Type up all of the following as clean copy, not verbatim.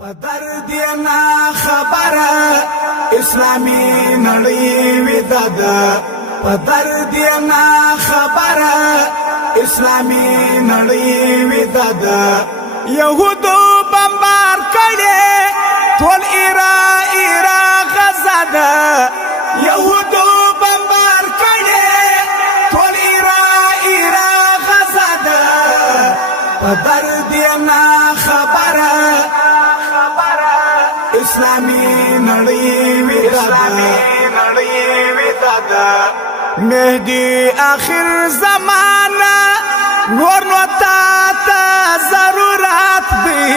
درد نا خبره اسلامي نړۍ وداد درد نا خبره اسلامي نړۍ وداد يهودو بمبار کړي ټول ایرا غزا ده يهودو بمبار کړي ټول ایرا غزا ده درد نا خبره اسلامي نړۍ وداد مهدي اخر زمانہ نور نو تا ضرورت دی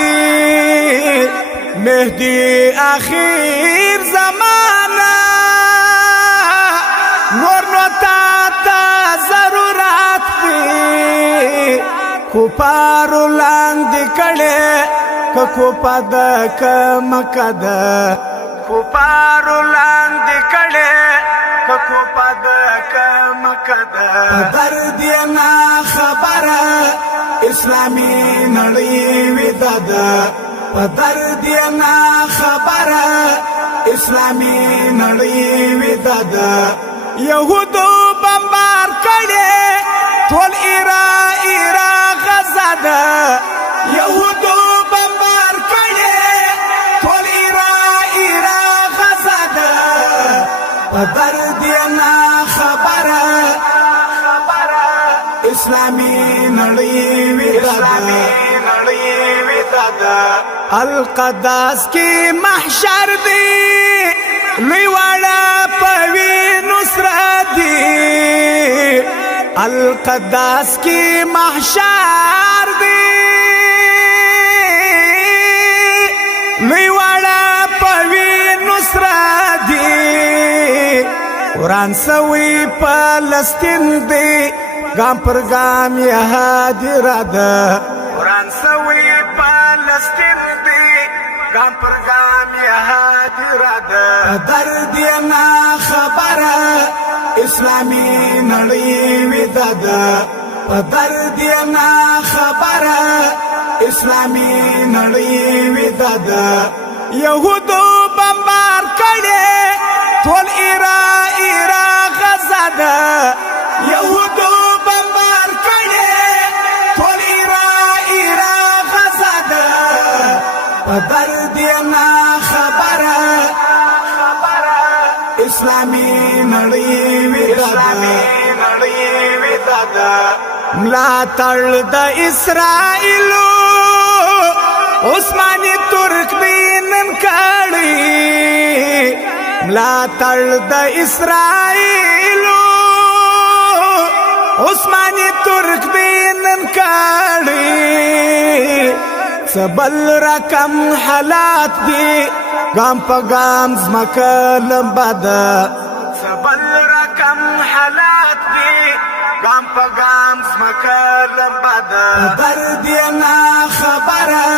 مهدي اخر زمانہ نور نو تا ضرورت دی کوپار لاندې کړي کو پد کمکد کوپار لاندې کړي کو پد کمکد درد نا خبره اسلامي نړۍ وداد درد نا خبره اسلامي نړۍ وداد يهودو بمبار کړي ټول ایرا غزا ده يهودو درد نا خبره اسلامي نړۍ وداد القداس کی محشر دی لوی واړه پوي نصرت دی القداس کی محشر دی لوی واړه پوي نصرت دی قرآن سوی فلسطین دی گام پر گام یهاد راده قرآن سوی فلسطین دی گام پر گام یهاد راده درد نا خبره اسلامي نړۍ وداد درد نا خبره اسلامي نړۍ وداد يهودو بمبار کړي ټول ایرا غزا ده يهودو بمبار کړي ټول ایرا غزا ده درد نا خبره اسلامي نړۍ وداد ملا تړ د اسرائیلو عثماني ترک بینن کړي ملا تړ د اسرائیلو عثماني ترک بینن کړي سبل رقم حالات دي ګام په ګام زمکه لمباد سبل رقم حالات دي ګام په ګام زمکه لمباد درد نا خبره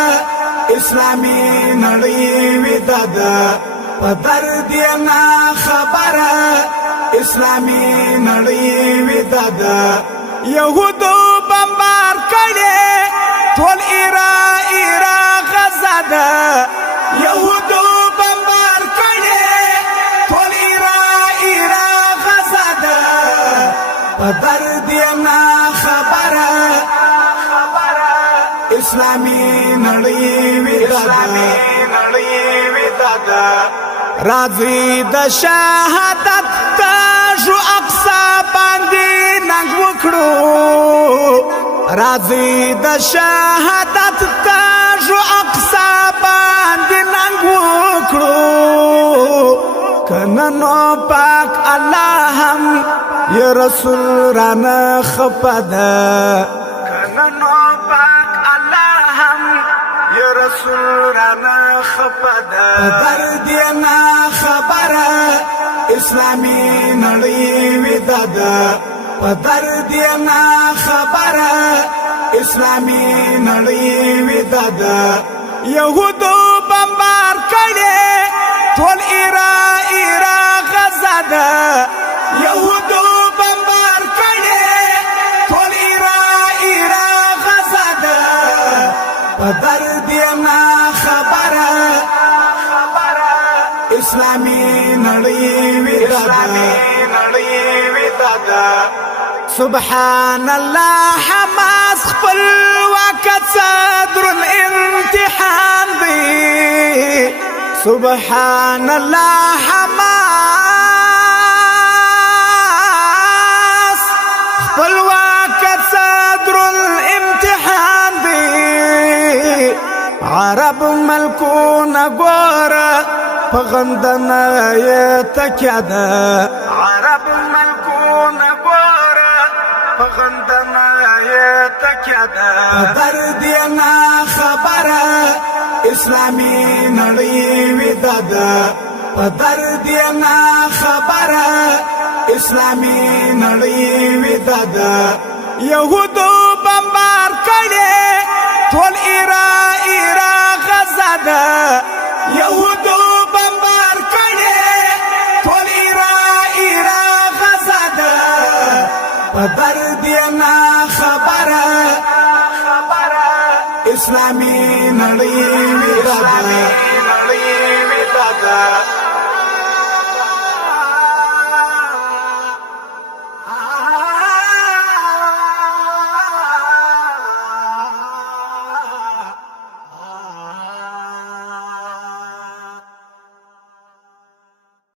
اسلامي نړۍ وداد درد نا خبره اسلامي نړۍ وداد يهودو بمبار کړي ټول ایرا غزا ده يهودو بمبار کړي ټول ایرا غزا ده درد نا خبره اسلامي نړۍ وداد راځي د شهادت تاجو اقصا باندې ننګ وکړو راځي د شهادت تاجو اقصا باندې ننګ وکړو کنه نو پاک الله هم یا رسول رانا خپدا کنه نو پاک الله هم یا رسول رانا خپدا درد نا خبره اسلامي نړۍ وداد درد نا خبره اسلامي نړۍ وداد يهودو بمبار کړي ټول ایرا غزا ده يهودو بمبار کړي ټول ایرا غزا ده درد نا خبره اسلامي نړۍ ودا سبحان الله حماس خپل وقت صدر الامتحان دی سبحان الله حماس خپل وقت صدر الامتحان دی عرب ملکونه ګوره په غندنه یې تکیه ده عرب ملکونه ګوره په غندنه یې تکیه ده په درد یې نه خبره اسلامي نړۍ ویده ده په درد یې نه خبره اسلامي نړۍ ویده ده یهودو بمبار کړي ټول ایرا غزه ده یهودو بمبار کړي ټول ایرا غزه ده په درد یې نه خبره اسلامي نړۍ ویده ده